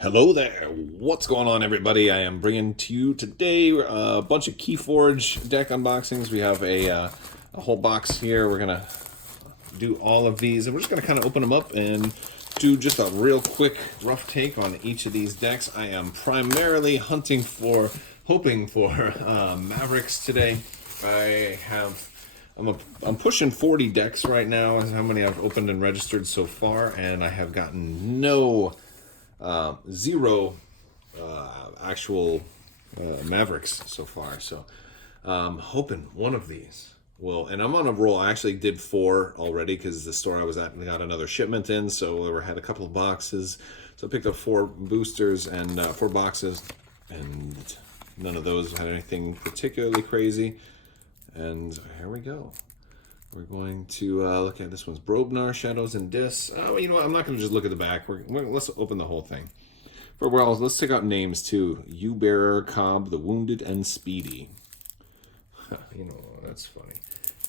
Hello there. What's going on, everybody? I am bringing to you today a bunch of KeyForge deck unboxings. We have a whole box here. We're going to do all of these, and we're just going to kind of open them up and do just a real quick rough take on each of these decks. I am primarily hoping for Mavericks today. I'm pushing 40 decks right now, is how many I've opened and registered so far, and I have gotten zero actual Mavericks so far. So hoping one of these will, and I'm on a roll. I actually did 4 already because the store I was at got another shipment in, so we had a couple of boxes. So I picked up 4 boosters and 4 boxes, and none of those had anything particularly crazy. And here we go. We're going to look at this one's Brobnar, Shadows and Dis. Oh, you know what? I'm not going to just look at the back. Let's open the whole thing. Let's take out names too. U-Bearer, Cobb, the Wounded, and Speedy. You know, that's funny.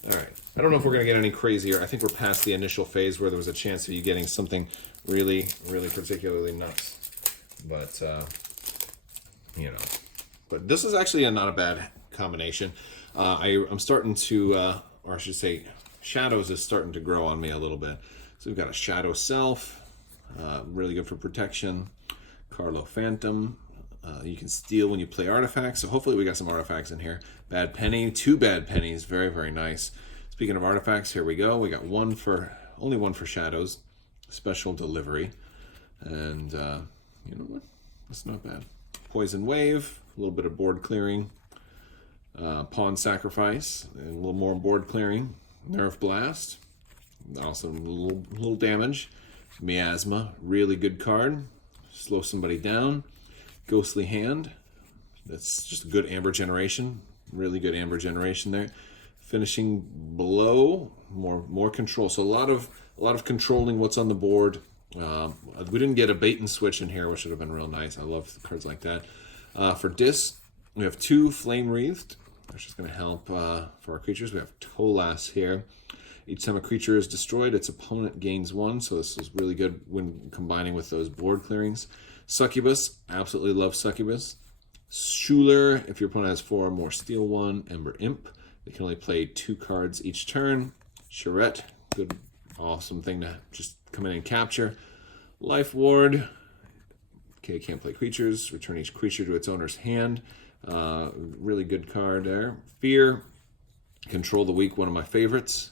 All right. I don't know if we're going to get any crazier. I think we're past the initial phase where there was a chance of you getting something really, really particularly nuts. But, you know. But this is actually not a bad combination. I'm starting to... or I should say, Shadows is starting to grow on me a little bit. So we've got a Shadow Self, really good for protection. Carlo Phantom, you can steal when you play artifacts. So hopefully we got some artifacts in here. Bad Penny, 2 Bad Pennies, very, very nice. Speaking of artifacts, here we go. We got only one for Shadows, special delivery. And you know what? That's not bad. Poison Wave, a little bit of board clearing. Pawn Sacrifice, a little more board clearing. Nerve Blast, also a little damage. Miasma, really good card. Slow somebody down. Ghostly Hand, that's just a good Amber generation. Really good Amber generation there. Finishing Blow, more control. So a lot of controlling what's on the board. We didn't get a bait and switch in here, which would have been real nice. I love cards like that. For Dis, we have 2 Flame Wreathed. That's just going to help for our creatures. We have Tolas here. Each time a creature is destroyed, its opponent gains 1. So this is really good when combining with those board clearings. Succubus, absolutely love Succubus. Schuler, if your opponent has 4 or more, steal 1. Ember Imp, they can only play 2 cards each turn. Charette, good, awesome thing to just come in and capture. Life Ward, okay, can't play creatures. Return each creature to its owner's hand. Really good card there. Fear, Control the Weak, one of my favorites.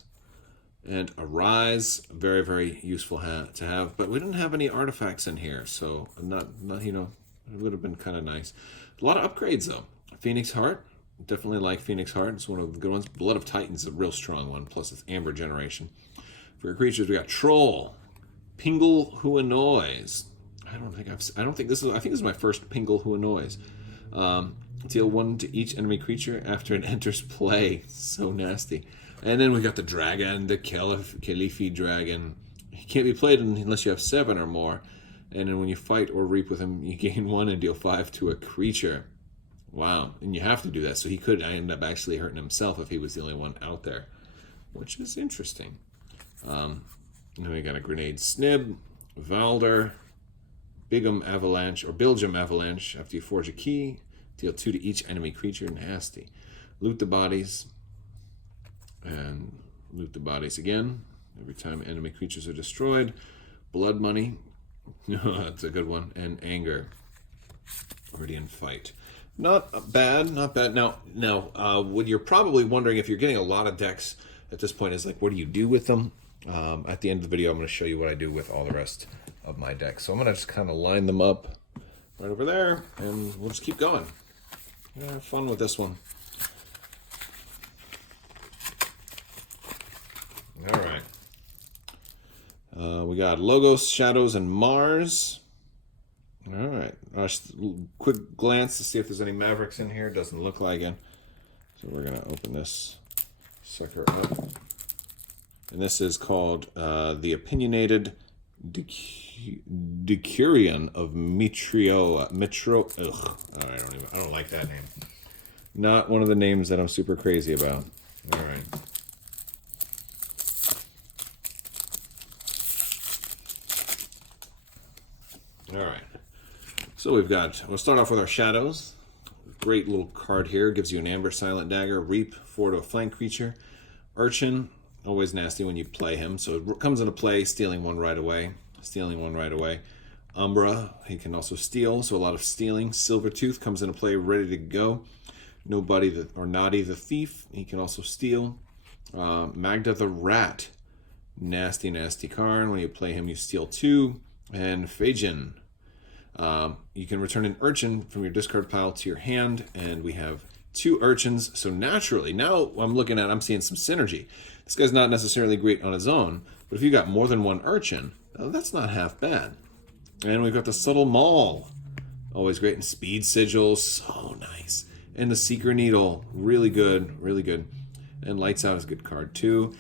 And Arise, very, very useful to have. But we didn't have any artifacts in here, so not you know, it would have been kind of nice. A lot of upgrades though. Phoenix Heart, definitely like Phoenix Heart. It's one of the good ones. Blood of Titans is a real strong one. Plus it's Amber generation. For your creatures, we got Troll, Pingle Huanois. I think this is my first Pingle Huanois. Deal 1 to each enemy creature after it enters play. So nasty. And then we got the dragon, the Califi dragon. He can't be played unless you have 7 or more. And then when you fight or reap with him, you gain 1 and deal 5 to a creature. Wow. And you have to do that. So he could end up actually hurting himself if he was the only one out there, which is interesting. And then we got a Grenade Snib, Valder, Belgium Avalanche. After you forge a key, deal 2 to each enemy creature. Nasty. Loot the bodies. And loot the bodies again. Every time enemy creatures are destroyed. Blood Money. That's a good one. And Anger. Already in fight. Not bad. Now, what you're probably wondering, if you're getting a lot of decks at this point, is like, what do you do with them? At the end of the video, I'm going to show you what I do with all the rest of my decks. So I'm going to just kind of line them up right over there, and we'll just keep going. Have fun with this one. All right. We got Logos, Shadows, and Mars. All right. Quick glance to see if there's any Mavericks in here. Doesn't look like it. So we're going to open this sucker up. And this is called the Opinionated Decurion of I don't like that name. Not one of the names that I'm super crazy about. All right. All right. So we'll start off with our shadows. Great little card here. Gives you an Amber, Silent Dagger, Reap, 4 to a flank creature. Urchin, always nasty when you play him. So it comes into play, stealing one right away. Umbra, he can also steal, so a lot of stealing. Silvertooth comes into play, ready to go. Naughty the Thief, he can also steal. Magda the Rat, nasty card. When you play him, you steal 2. And Phajin, you can return an Urchin from your discard pile to your hand, and we have 2 Urchins. So naturally, now I'm seeing some synergy. This guy's not necessarily great on his own, but if you got more than 1 Urchin, that's not half bad. And we've got the Subtle Maul, always great. And Speed Sigil, so nice. And the Seeker Needle, really good. And Lights Out is a good card too.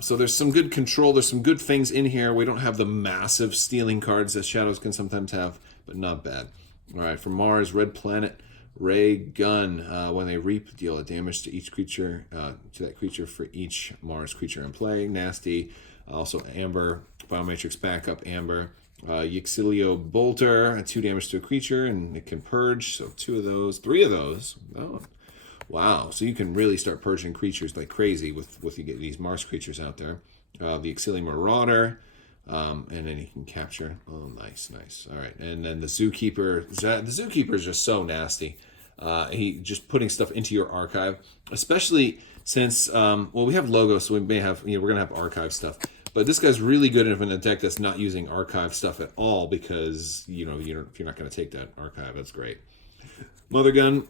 So there's some good control. There's some good things in here. We don't have the massive stealing cards that Shadows can sometimes have, but not bad. All right, for Mars, Red Planet, Ray Gun. When they reap, deal a damage to each creature, to that creature for each Mars creature in play. Nasty. Also Amber, Biomatrix Backup, Amber. Yxilio Bolter, 2 damage to a creature, and it can purge. So 2 of those, 3 of those. Oh, wow! So you can really start purging creatures like crazy with you get these Mars creatures out there. The Yxilio Marauder, and then you can capture. Oh, nice. All right, and then the Zookeeper. The Zookeeper is just so nasty. He just putting stuff into your archive, especially since we have logos, so we may have we're gonna have archive stuff. But this guy's really good in a deck that's not using archive stuff at all, because if you're not going to take that archive, that's great. Mother Gun,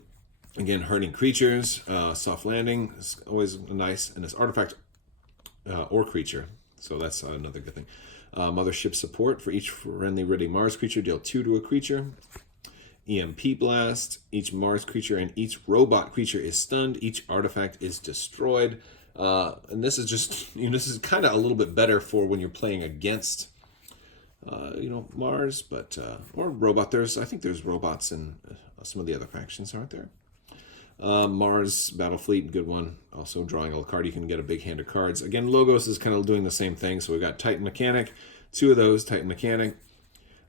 again, hurting creatures. Soft Landing is always nice, and this artifact or creature, so that's another good thing. Mothership Support, for each friendly ready Mars creature, deal 2 to a creature. EMP Blast, each Mars creature and each robot creature is stunned. Each artifact is destroyed. And this is just, this is kind of a little bit better for when you're playing against, Mars, but, or robot. I think there's robots in some of the other factions, aren't there? Mars Battlefleet, good one. Also drawing a card, you can get a big hand of cards. Again, Logos is kind of doing the same thing. So we've got Titan Mechanic, 2 of those, Titan Mechanic.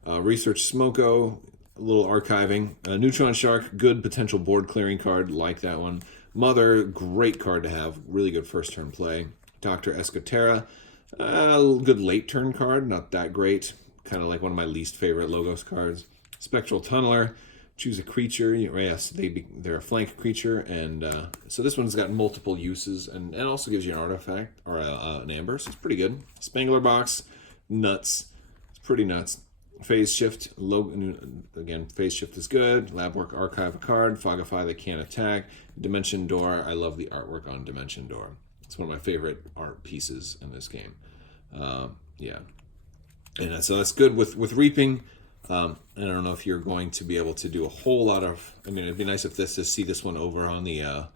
Research Smoko, a little archiving. Neutron Shark, good potential board clearing card, like that one. Mother, great card to have. Really good first turn play. Dr. Escotera, good late turn card. Not that great. Kind of like one of my least favorite Logos cards. Spectral Tunneler, choose a creature. Yes, they're a flank creature. And so this one's got multiple uses, and also gives you an artifact or an Amber. So it's pretty good. Spangler Box, nuts. It's pretty nuts. Phase Shift, again, Phase Shift is good. Lab Work, archive a card. Fogify, they can't attack. Dimension Door, I love the artwork on Dimension Door. It's one of my favorite art pieces in this game. Yeah. And so that's good with Reaping. I don't know if you're going to be able to do a whole lot of, it'd be nice if to see this one over on the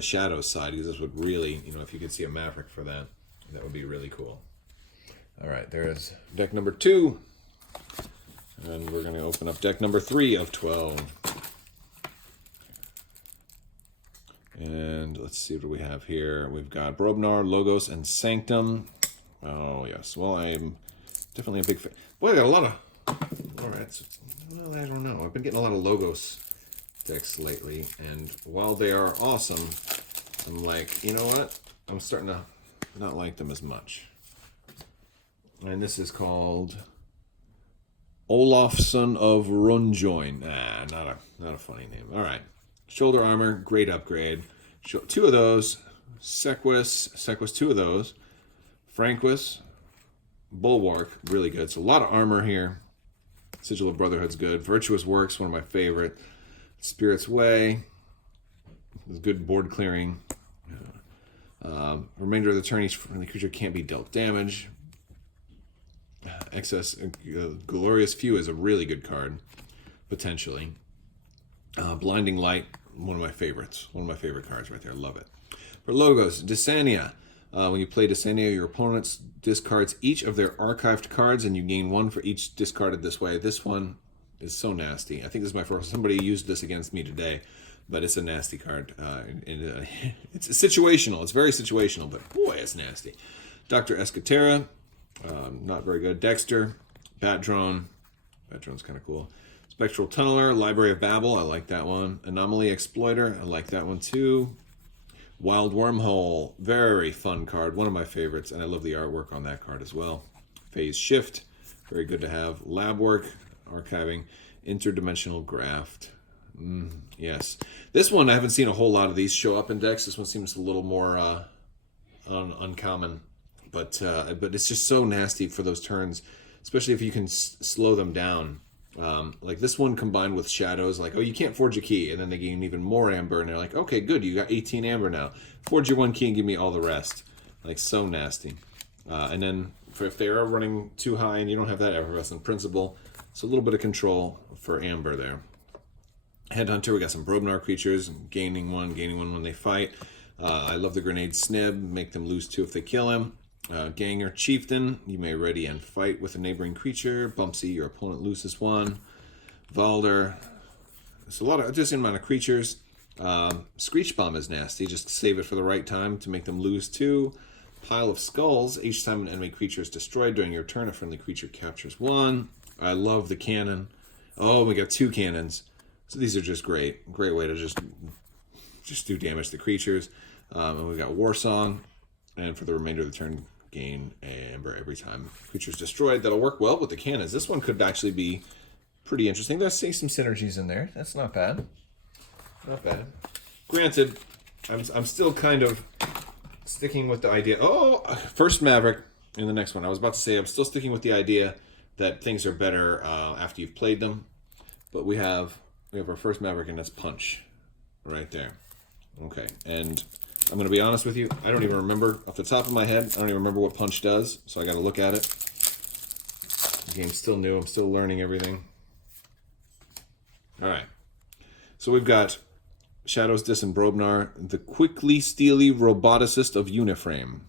Shadows side, because this would really, if you could see a Maverick for that, that would be really cool. All right, there's deck number 2. And we're going to open up deck number 3 of 12. And let's see what we have here. We've got Brobnar, Logos, and Sanctum. Oh, yes. Well, I'm definitely a big fan. Boy, I got a lot of... All right. So, well, I don't know. I've been getting a lot of Logos decks lately. And while they are awesome, I'm like, you know what? I'm starting to not like them as much. And this is called Olafson of Runjoin. Not a funny name. All right. Shoulder Armor, great upgrade. 2 of those. Sequus, 2 of those. Franquis, Bulwark, really good. So a lot of armor here. Sigil of Brotherhood's good. Virtuous Works, one of my favorite. Spirit's Way, good board clearing. Remainder of the turn, each friendly creature can't be dealt damage. Excess Glorious Few is a really good card, potentially. Blinding Light, one of my favorites. One of my favorite cards right there. Love it. For Logos, Dysania. When you play Dysania, your opponent discards each of their archived cards, and you gain 1 for each discarded this way. This one is so nasty. I think this is my first. Somebody used this against me today, but it's a nasty card. It's situational. It's very situational, but boy, it's nasty. Dr. Escotera, not very good. Dexter, Bat Drone, Veteran's kind of cool. Spectral Tunneler, Library of Babel, I like that one. Anomaly Exploiter, I like that one too. Wild Wormhole, very fun card, one of my favorites, and I love the artwork on that card as well. Phase Shift, very good to have. Lab Work, Archiving, Interdimensional Graft. Yes. This one, I haven't seen a whole lot of these show up in decks. This one seems a little more uncommon, but it's just so nasty for those turns, especially if you can slow them down. Like this one combined with Shadows, like, oh, you can't forge a key, and then they gain even more amber, and they're like, okay, good, you got 18 amber now. Forge your one key and give me all the rest. Like, so nasty. And then if they are running too high and you don't have that effervescent principle, it's a little bit of control for amber there. Headhunter, we got some Brobnar creatures, gaining one when they fight. I love the Grenade Snib, make them lose 2 if they kill him. Ganger Chieftain, you may ready and fight with a neighboring creature. Bumpsy, your opponent loses 1. Valder, it's a lot of just amount of creatures. Screech Bomb is nasty, just save it for the right time to make them lose 2. Pile of Skulls, each time an enemy creature is destroyed during your turn, a friendly creature captures 1. I love the cannon. Oh, we got 2 cannons. So these are just great way to just do damage to creatures. And we got War Song, and for the remainder of the turn, gain amber every time creature's destroyed. That'll work well with the cannons. This one could actually be pretty interesting. There's some synergies in there. That's not bad. Not bad. Granted, I'm still kind of sticking with the idea. Oh, first Maverick in the next one. I was about to say I'm still sticking with the idea that things are better after you've played them. But we have our first Maverick, and that's Punch right there. Okay, and I'm going to be honest with you, I don't even remember, off the top of my head, I don't even remember what Punch does, so I got to look at it. The game's still new, I'm still learning everything. Alright, so we've got Shadows, Dis, and Brobnar, the quickly steely roboticist of Uniframe.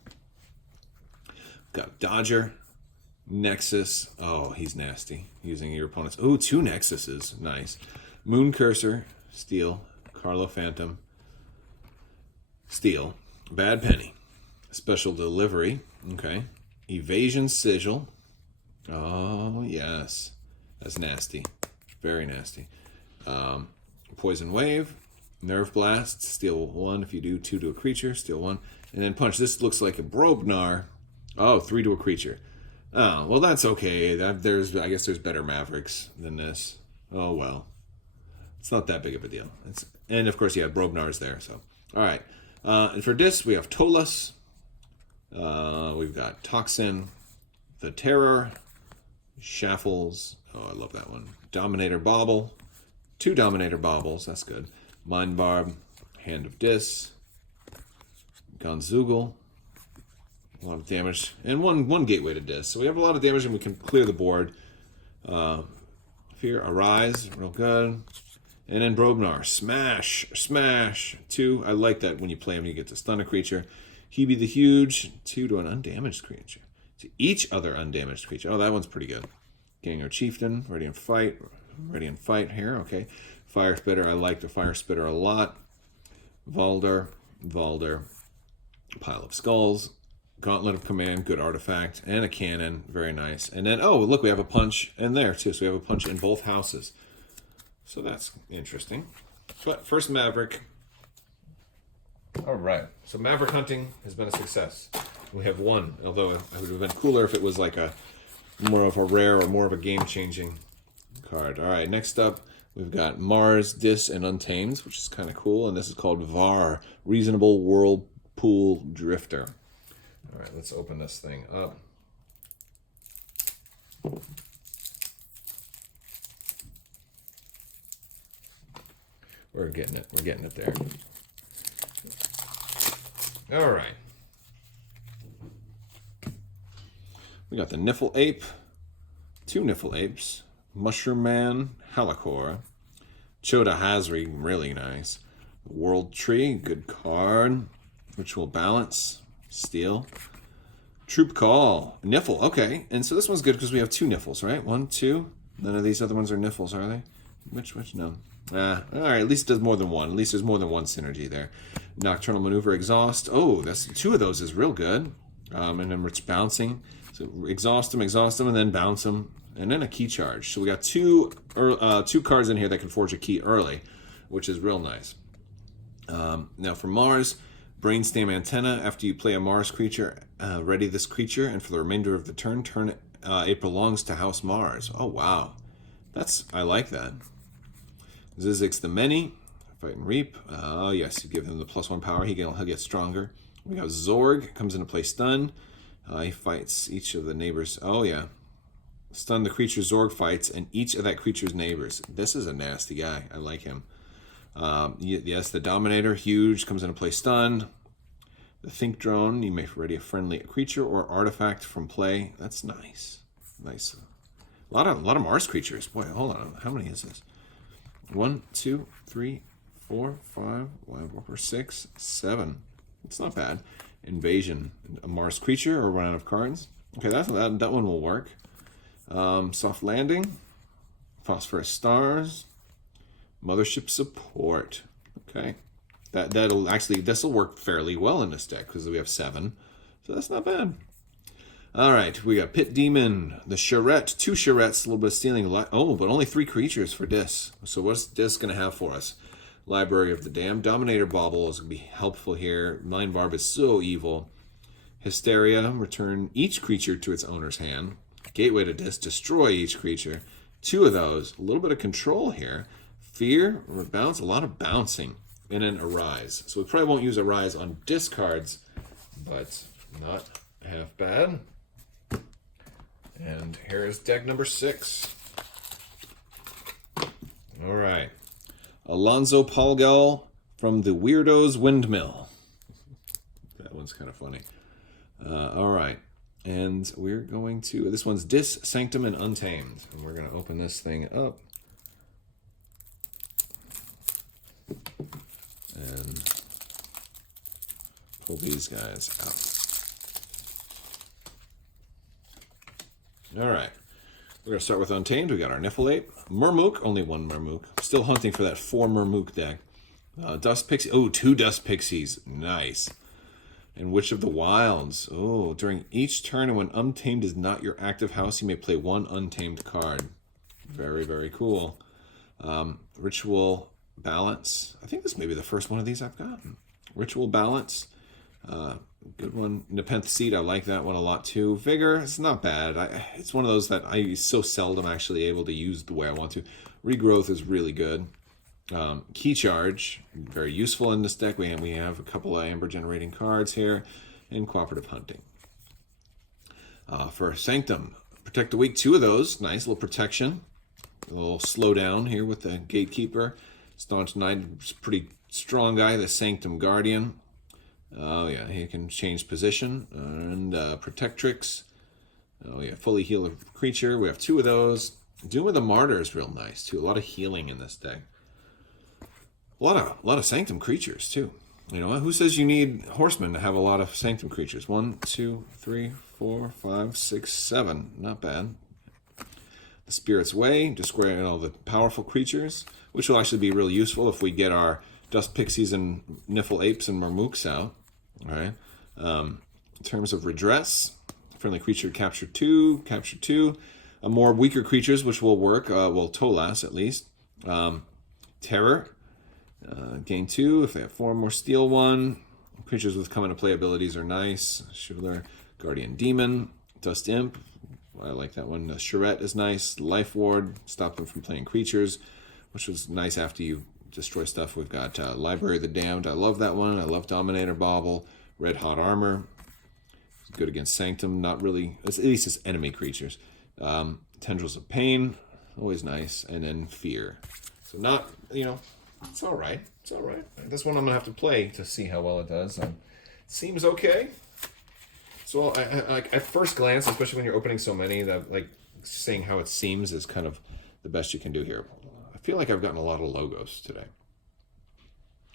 We've got Dodger, Nexus, oh, he's nasty, using your opponent's, oh, 2 Nexuses, nice. Moon Cursor, Steel, Carlo Phantom, Steel, Bad Penny, Special Delivery, okay, Evasion Sigil, oh yes, that's nasty, very nasty. Poison Wave, Nerve Blast, steal 1 if you do 2 to a creature, steal 1, and then Punch. This looks like a Brobnar, oh, 3 to a creature. Oh, well that's okay, I guess there's better Mavericks than this, oh well. It's not that big of a deal. And of course, yeah, Brobnar's there. So, all right. And for Dis, we have Tolas. We've got Toxin, the Terror, Shaffles. Oh, I love that one. Dominator Bauble. 2 Dominator Baubles. That's good. Mind Barb, Hand of Dis, Gonzoogle. A lot of damage, and one Gateway to Dis. So we have a lot of damage, and we can clear the board. Fear, Arise, real good. And then Brobnar, Smash, 2. I like that when you play him, you get to stun a creature. Hebe the Huge, 2 to an undamaged creature. To each other undamaged creature. Oh, that one's pretty good. Ganger Chieftain, Radiant Fight here, okay. Fire Spitter, I like the Fire Spitter a lot. Valder, Pile of Skulls, Gauntlet of Command, good artifact, and a cannon, very nice. And then, oh, look, we have a Punch in there, too. So we have a Punch in both houses. So that's interesting. But first Maverick. All right. So Maverick hunting has been a success. We have 1, although it would have been cooler if it was like a more of a rare or more of a game-changing card. All right, next up, we've got Mars, Dis, and Untamed, which is kind of cool. And this is called VAR, Reasonable Whirlpool Drifter. All right, let's open this thing up. We're getting it. We're getting it there. All right. We got the Niffle Ape, 2 Niffle Apes, Mushroom Man, Halakor, Choda Hazri, really nice. World Tree, good card. Ritual Balance, Steel. Troop Call, Niffle, okay. And so this one's good because we have 2 Niffles, right? 1, 2. None of these other ones are Niffles, are they? Which, no. All right, at least it does more than 1. At least there's more than 1 synergy there. Nocturnal Maneuver, Exhaust. Oh, that's 2 of those is real good. And then it's bouncing. So exhaust them, and then bounce them. and then a key charge. So we got two cards in here that can forge a key early, which is real nice. Now for Mars, Brainstem Antenna. After you play a Mars creature, ready this creature, and for the remainder of the turn, it belongs to House Mars. Oh wow, I like that. Zizix the Many, Fight and Reap. Oh yes, you give him the +1 power. He'll get stronger. We got Zorg, comes into play stun. He fights each of the neighbors. Oh yeah, stun the creature Zorg fights and each of that creature's neighbors. This is a nasty guy. I like him. Yes, the Dominator, huge, comes into play stun. The Think Drone, you may ready a friendly creature or artifact from play. That's nice. Nice. A lot of Mars creatures. Boy, hold on. How many is this? 1, 2, 3, 4, 5, 6, 7. It's not bad. Invasion, a Mars creature or run out of cards. Okay, that one will work. Soft Landing, Phosphorus Stars, Mothership Support. Okay, this will work fairly well in this deck because we have 7, so that's not bad. All right, we got Pit Demon, the Charette, 2 Charettes, a little bit of stealing. Oh, but only 3 creatures for Dis. So what's Dis going to have for us? Library of the Damned. Dominator Bauble is going to be helpful here. Mind Barb is so evil. Hysteria, return each creature to its owner's hand. Gateway to Dis, destroy each creature. 2 of those. A little bit of control here. Fear, bounce, a lot of bouncing. And then Arise. So we probably won't use Arise on discards, but not half bad. And here's deck number 6. All right. Alonzo Polgal from the Weirdos Windmill. That one's kind of funny. All right. And we're going to... This one's Dis, Sanctum, and Untamed. And we're going to open this thing up. And pull these guys out. All right. We're going to start with Untamed. We got our Niffle-Ape. Murmook, only 1 Murmook. Still hunting for that 4 Murmook deck. Dust Pixie. Oh, 2 Dust Pixies. Nice. And Witch of the Wilds. Oh, during each turn and when Untamed is not your active house, you may play 1 Untamed card. Very, very cool. Ritual Balance. I think this may be the first one of these I've gotten. Ritual Balance. Good one. Nepenthe Seed, I like that one a lot too. Vigor, it's not bad. It's one of those that I so seldom actually able to use the way I want to. Regrowth is really good. Key Charge, very useful in this deck. We have a couple of Amber generating cards here. And Cooperative Hunting. For Sanctum, Protect the Weak, 2 of those. Nice little protection. A little slowdown here with the Gatekeeper. Staunch Knight, pretty strong guy. The Sanctum Guardian. Oh yeah, he can change position. And Protectrix. Oh yeah, fully heal a creature. We have 2 of those. Doom of the Martyr is real nice too. A lot of healing in this deck. A lot of Sanctum creatures too. You know, who says you need Horsemen to have a lot of Sanctum creatures? 1, 2, 3, 4, 5, 6, 7. Not bad. The Spirit's Way, destroying all the powerful creatures, which will actually be really useful if we get our Dust Pixies and Niffle-Apes and Murmooks out. All right. In terms of Redress, friendly creature capture 2. More weaker creatures, which will work. Tolas at least. Terror, gain 2 if they have 4 more. Steal 1. Creatures with come into play abilities are nice. Shivler, Guardian Demon, Dust Imp. I like that one. Charette is nice. Life Ward, stop them from playing creatures, which was nice after you destroy stuff. We've got Library of the Damned. I love that one. I love Dominator Bauble. Red Hot Armor. It's good against Sanctum. Not really, at least it's enemy creatures. Tendrils of Pain. Always nice. And then Fear. So not, it's all right. It's all right. This one I'm going to have to play to see how well it does. Seems okay. So at first glance, especially when you're opening so many, that saying how it seems is kind of the best you can do here. I feel like I've gotten a lot of logos today.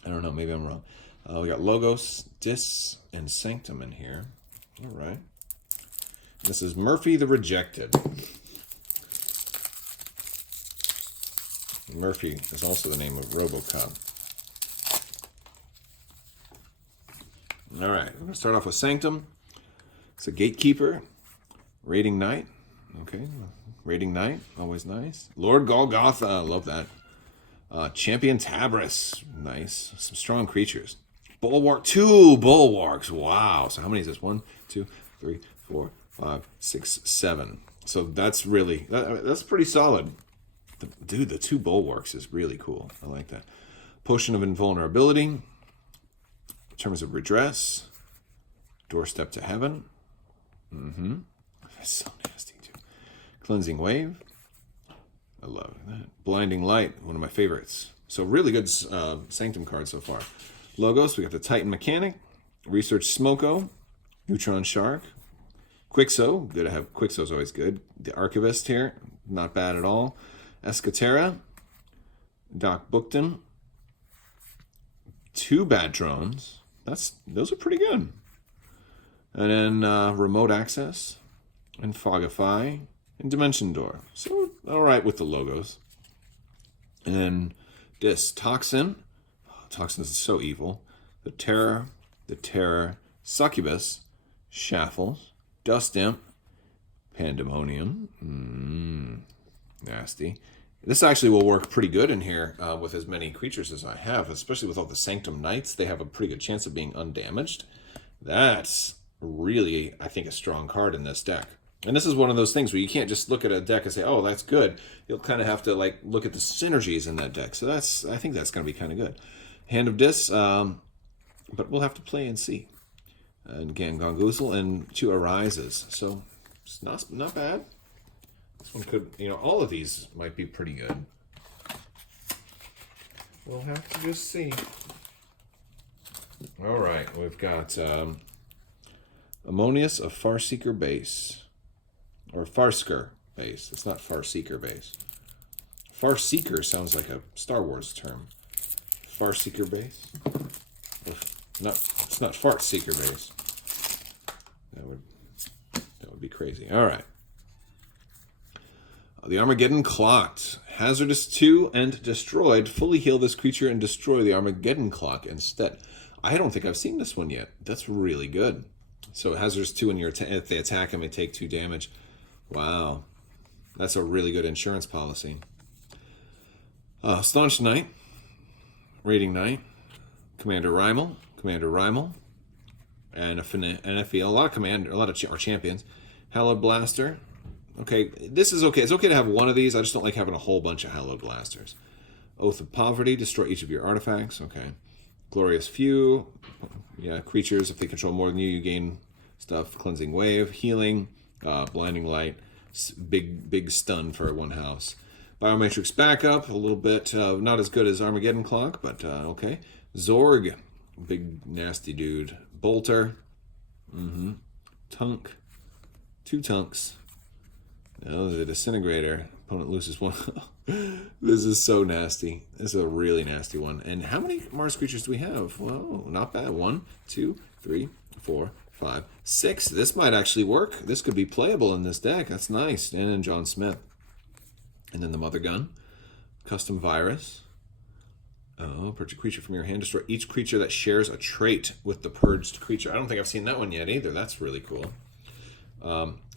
I don't know. Maybe I'm wrong. We got Logos, Dis, and Sanctum in here. All right. This is Murphy the Rejected. Murphy is also the name of RoboCop. All right. We're going to start off with Sanctum. It's a Gatekeeper, Raiding Knight. Okay, Raiding Knight, always nice. Lord Golgotha, love that. Champion Tabris, nice. Some strong creatures. Bulwark, 2 Bulwarks, wow. So how many is this? 1, 2, 3, 4, 5, 6, 7. So that's really, that's pretty solid. Dude, the 2 Bulwarks is really cool. I like that. Potion of Invulnerability. Terms of Redress. Doorstep to Heaven. That's so nasty, too. Cleansing Wave. I love that. Blinding Light, one of my favorites. So really good Sanctum cards so far. Logos, we got the Titan Mechanic. Research Smoko. Neutron Shark. Quixo, good to have. Quixo's always good. The Archivist here, not bad at all. Escatera. Doc Bookton. 2 Bad Drones. Those are pretty good. And then Remote Access. And Fogify. And Dimension Door. So, alright with the logos. And then this Toxin. Toxin is so evil. The Terror, Succubus, Shaffles, Dust Imp, Pandemonium. Nasty. This actually will work pretty good in here with as many creatures as I have, especially with all the Sanctum Knights. They have a pretty good chance of being undamaged. That's really, I think, a strong card in this deck. And this is one of those things where you can't just look at a deck and say, oh, that's good. You'll kind of have to like look at the synergies in that deck. So I think that's going to be kind of good. Hand of Dis, but we'll have to play and see. And again, Gongoozle and 2 Arises. So it's not bad. This one could, all of these might be pretty good. We'll have to just see. All right, we've got Ammonius of Farseeker base. Or Farsker base. It's not Farseeker base. Farseeker sounds like a Star Wars term. Farseeker base? It's not Fartseeker base. That would be crazy. All right. The Armageddon Clocked. Hazardous 2 and destroyed. Fully heal this creature and destroy the Armageddon Clock instead. I don't think I've seen this one yet. That's really good. So Hazardous 2 and if they attack him, they take 2 damage. Wow. That's a really good insurance policy. Staunch Knight. Raiding Knight. Commander Rymel. And a field. A lot of our champions. Hallowed Blaster. Okay, this is okay. It's okay to have one of these. I just don't like having a whole bunch of Hallowed Blasters. Oath of Poverty. Destroy each of your artifacts. Okay. Glorious Few. Yeah, creatures. If they control more than you, you gain stuff. Cleansing Wave. Healing. Blinding Light. Big stun for 1 house. Biomatrix Backup. A little bit not as good as Armageddon Clock, but okay. Zorg. Big nasty dude. Bolter. Tunk. 2 Tunks. Oh, the Disintegrator. Opponent loses 1. This is so nasty. This is a really nasty one. And how many Mars creatures do we have? Well, not bad. 1, 2, 3, 4, 5, 6. This might actually work. This could be playable in this deck. That's nice. And then John Smith. And then the Mother Gun. Custom Virus. Oh, purge a creature from your hand. Destroy each creature that shares a trait with the purged creature. I don't think I've seen that one yet either. That's really cool.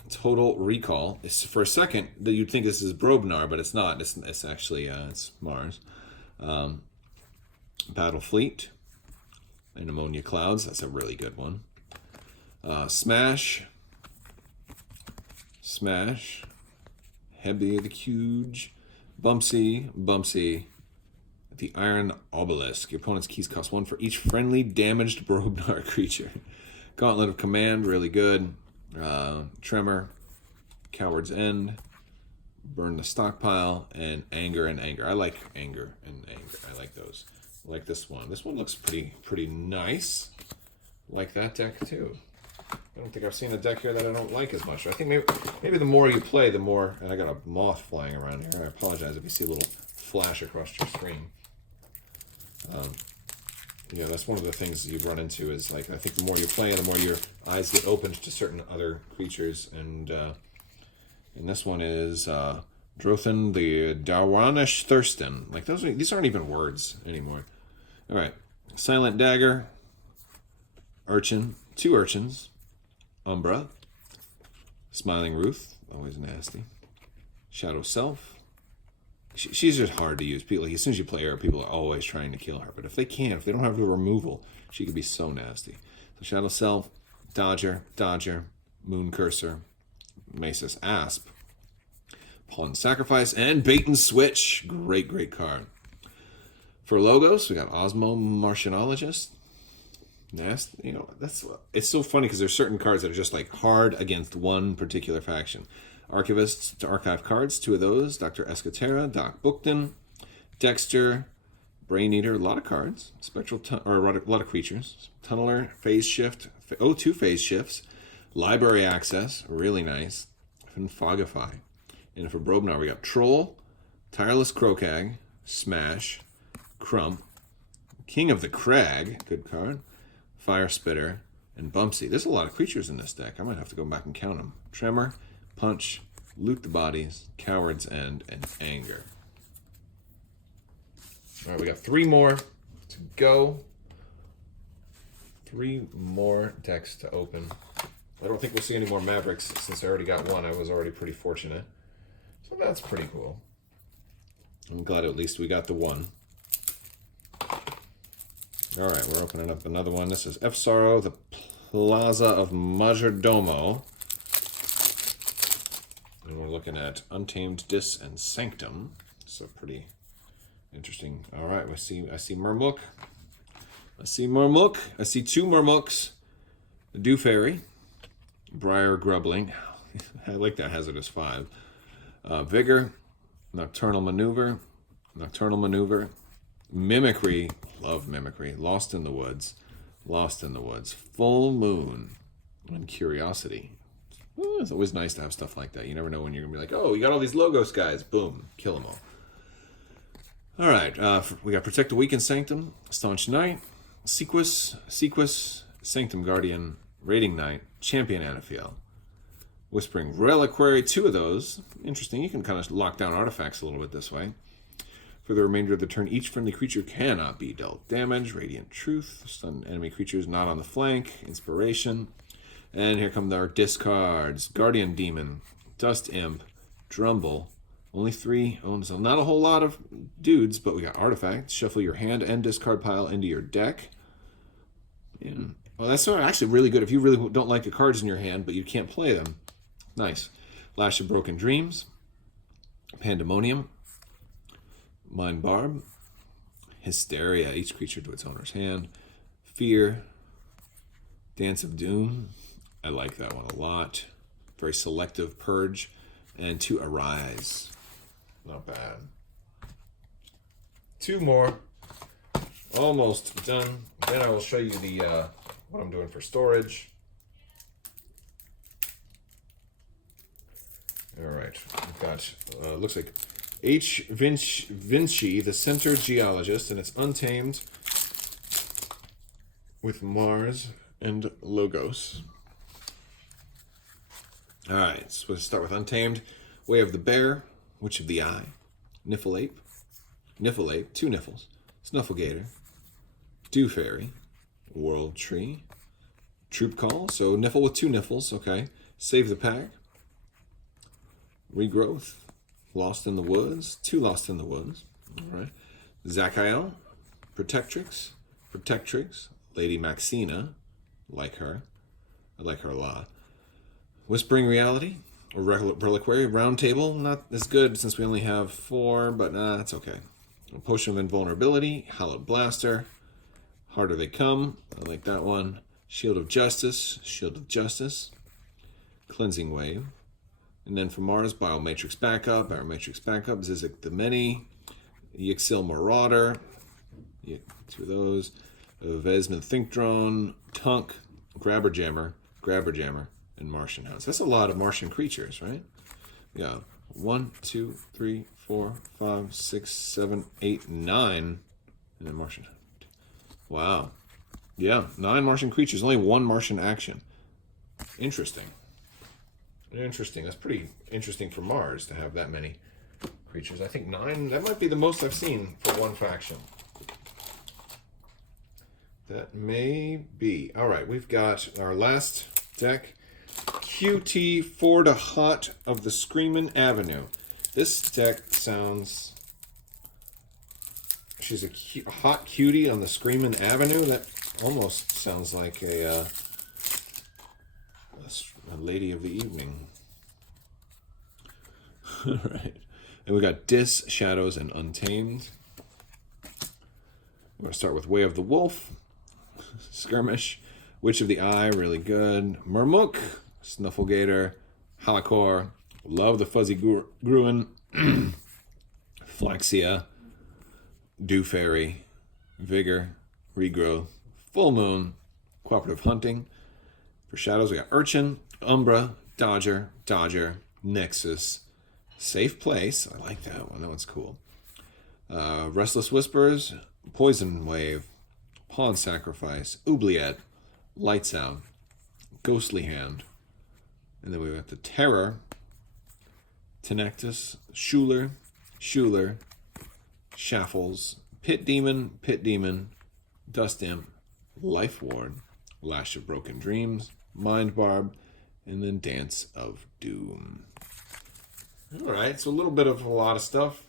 Total Recall. It's, for a second, you'd think this is Brobnar, but it's not. It's actually it's Mars. Battle Fleet. And Ammonia Clouds. That's a really good one. Smash. Hebby the Huge. Bumpsy. The Iron Obelisk. Your opponent's keys cost 1 for each friendly damaged Brobnar creature. Gauntlet of Command, really good. Tremor. Coward's End. Burn the Stockpile. And Anger. I like Anger. I like those. I like this one. This one looks pretty nice. Like that deck too. I don't think I've seen a deck here that I don't like as much. I think maybe the more you play, the more... And I got a moth flying around here. I apologize if you see a little flash across your screen. Yeah, that's one of the things you run into is, like, I think the more you play, the more your eyes get opened to certain other creatures. And this one is Drothan the Darwanish Thurston. Like, these aren't even words anymore. All right. Silent Dagger. Urchin. 2 Urchins. Umbra. Smiling Ruth. Always nasty. Shadow Self. She's just hard to use. People, like, as soon as you play her, people are always trying to kill her. But if they can't, if they don't have the removal, she could be so nasty. So Shadow Self, Dodger, Moon Cursor, Masus Asp, Pawn Sacrifice, and Bait and Switch. Great card. For logos, we got Osmo Martianologist. Nasty, you know, it's so funny because there's certain cards that are just like hard against one particular faction. Archivists to archive cards, 2 of those. Dr. Escatera, Doc Bookton, Dexter, Brain Eater, a lot of cards. Spectral, or a lot of creatures. Tunneler, Phase Shift, 2 Phase Shifts. Library Access, really nice. And Fogify. And for Brobnar, we got Troll, Tireless Krokag, Smash, Crump, King of the Crag, good card, Fire Spitter, and Bumpsy. There's a lot of creatures in this deck. I might have to go back and count them. Tremor, Punch, Loot the Bodies, Coward's End, and Anger. All right, we got 3 more to go. 3 more decks to open. I don't think we'll see any more Mavericks since I already got one. I was already pretty fortunate. So that's pretty cool. I'm glad at least we got the one. All right, we're opening up another one. This is F. Sorrow, the Plaza of Majordomo. And we're looking at Untamed Dis and Sanctum. So pretty interesting. All right, I see Murmuk. I see 2 Murmuks. The Dew Fairy. Briar Grubbling. I like that Hazardous 5. Vigor. Nocturnal Maneuver. Mimicry. Love Mimicry. Lost in the Woods. Full Moon. And Curiosity. It's always nice to have stuff like that. You never know when you're going to be like, oh, you got all these Logos guys. Boom. Kill them all. All right. We got Protect the Weak and Sanctum. Staunch Knight. Sequus. Sanctum Guardian. Raiding Knight. Champion Anaphiel. Whispering Reliquary. 2 of those. Interesting. You can kind of lock down artifacts a little bit this way. For the remainder of the turn, each friendly creature cannot be dealt damage. Radiant Truth. Stun enemy creatures not on the flank. Inspiration. And here come our discards. Guardian Demon. Dust Imp. Drumble. Only 3. So not a whole lot of dudes, but we got artifacts. Shuffle your hand and discard pile into your deck. And, well, that's actually really good if you really don't like the cards in your hand, but you can't play them. Nice. Lash of Broken Dreams. Pandemonium. Mind Barb. Hysteria. Each creature to its owner's hand. Fear. Dance of Doom. I like that one a lot. Very selective Purge. And 2 Arise. Not bad. 2 more. Almost done. Then I will show you the what I'm doing for storage. All right. We've got, looks like H. Vinci, the Center Geologist, and it's Untamed with Mars and Logos. All right, so we'll start with Untamed. Way of the Bear, Witch of the Eye, Niffleape, 2 Niffles, Snufflegator, Dew Fairy, World Tree, Troop Call, so Niffle with 2 Niffles, okay. Save the Pack, Regrowth, Lost in the Woods, 2 Lost in the Woods, all right. Zachiel, Protectrix, Lady Maxina, like her. I like her a lot. Whispering Reality, or Reliquary, Round Table, not as good since we only have 4, but that's okay. Potion of Invulnerability, Hallowed Blaster, Harder They Come, I like that one. Shield of Justice, Cleansing Wave. And then for Mars, Biomatrix Backup, Zizek the Many, Yixil Marauder, 2 of those, Vesmond Think Drone, Tunk, Grabber Jammer, and Martian House. That's a lot of Martian creatures, right? Yeah. 1, 2, 3, 4, 5, 6, 7, 8, 9. And then Martian. Wow. Yeah, 9 Martian creatures, only 1 Martian action. Interesting. That's pretty interesting for Mars to have that many creatures. I think 9, that might be the most I've seen for 1 faction. That may be. All right, we've got our last deck. QT Forda Hut of the Screamin' Avenue. This deck sounds... She's a hot cutie on the Screamin' Avenue. That almost sounds like a lady of the evening. All right. And we got Dis, Shadows, and Untamed. We're going to start with Way of the Wolf, Skirmish, Witch of the Eye, really good, Murmuk, Snufflegator, Halakor, love the Fuzzy Gruen, Flaxia, Dew Fairy, Vigor, Regrowth, Full Moon, Cooperative Hunting. For Shadows, we got Urchin, Umbra, Dodger, Nexus, Safe Place. I like that one. That one's cool. Restless Whispers, Poison Wave, Pawn Sacrifice, Oubliette, Lights Out, Ghostly Hand. And then we got the Terror, Tenectus, Schuler, Shaffles, Pit Demon, Dust Imp, Life Ward, Lash of Broken Dreams, Mind Barb, and then Dance of Doom. All right, so a little bit of a lot of stuff.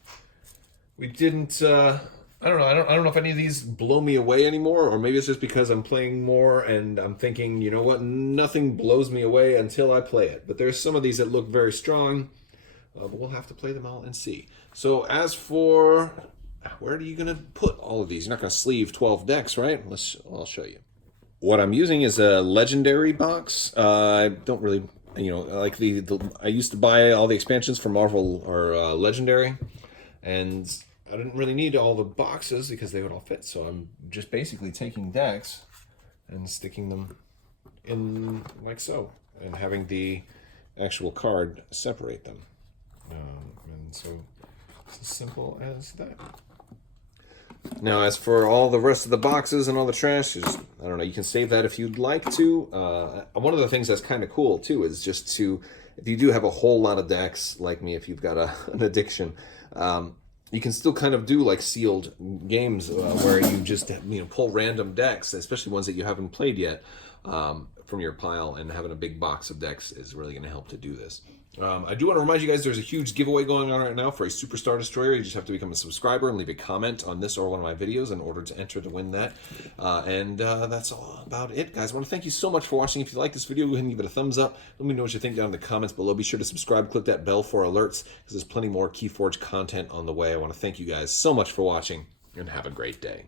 We didn't. I don't know. I don't know if any of these blow me away anymore, or maybe it's just because I'm playing more and I'm thinking, you know what, nothing blows me away until I play it. But there's some of these that look very strong, but we'll have to play them all and see. So as for where are you going to put all of these? You're not going to sleeve 12 decks, right? I'll show you. What I'm using is a legendary box. I don't really, like I used to buy all the expansions for Marvel or Legendary, and I didn't really need all the boxes because they would all fit. So I'm just basically taking decks and sticking them in like so, and having the actual card separate them. And so it's as simple as that. Now, as for all the rest of the boxes and all the trash, I don't know, you can save that if you'd like to. One of the things that's kind of cool, too, is just if you do have a whole lot of decks, like me, if you've got an addiction, you can still kind of do like sealed games where you just, pull random decks, especially ones that you haven't played yet, from your pile, and having a big box of decks is really going to help to do this. I do want to remind you guys there's a huge giveaway going on right now for a Superstar Destroyer. You just have to become a subscriber and leave a comment on this or one of my videos in order to enter to win that. And that's all about it, guys. I want to thank you so much for watching. If you like this video, go ahead and give it a thumbs up. Let me know what you think down in the comments below. Be sure to subscribe, click that bell for alerts, because there's plenty more KeyForge content on the way. I want to thank you guys so much for watching, and have a great day.